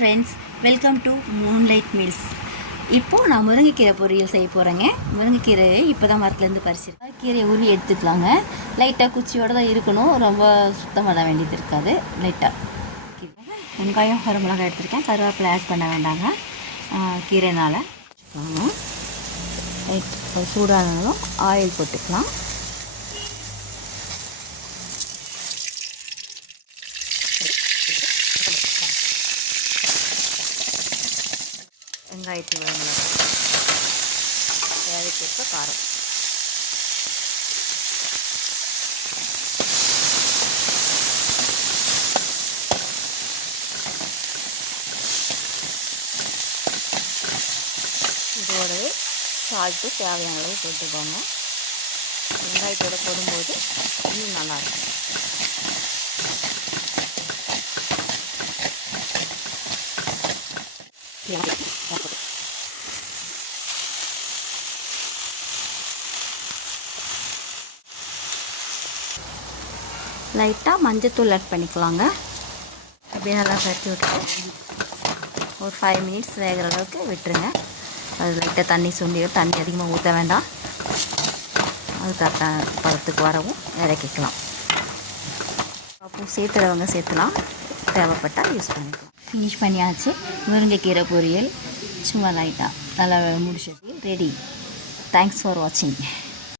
Friends, welcome to moonlight meals. இப்போது நான் முருங்கைக்கீரை பொரியல் செய்ய போகிறேங்க. முருங்கைக்கீரையை இப்போ தான் மரத்துலேருந்து பறிச்சிருக்கேன். கீரையை உருவி எடுத்துக்கலாங்க. லைட்டாக குச்சியோடு தான் இருக்கணும், ரொம்ப சுத்தம் பண்ண வேண்டியது இருக்காது. லைட்டாக வெங்காயம் ஒரு மிளகாய் எடுத்துருக்கேன். கருவேப்பிலை ஆட் பண்ண வேண்டாங்க கீரைனால். லைட் சூடானாலும் ஆயில் போட்டுக்கலாம். வெங்காயத்தை வதங்கலாம். தேவைக்கேற்ப காரம். இதோடவே சால்ட்டு தேவையான அளவு போட்டுக்கோங்க. வெங்காயத்தோடு போடும்போது இன்னும் நல்லாயிருக்கும். லைட்டாக மஞ்சத்தூள் ஆட் பண்ணிக்கலாங்க. அப்படியே நல்லா கட்டி விட்டு ஒரு 5 மினிட்ஸ் வேகிற அளவுக்கு விட்டுருங்க. அது லைட்டாக தண்ணி தண்ணி அதிகமாக ஊற்ற வேண்டாம். அது கரெக்டாக பதத்துக்கு வரவும் இறக்கிக்கலாம். அப்போ சேர்த்துறவங்க சேர்த்துலாம், தேவைப்பட்டால் யூஸ் பண்ணிக்கலாம். ஃபினிஷ் பண்ணியாச்சு. முருங்கைக்கீரை பொரியல் சும்மா லைட்டாக நல்லா முடிச்சது ரெடி. தேங்க்ஸ் ஃபார் வாட்சிங்.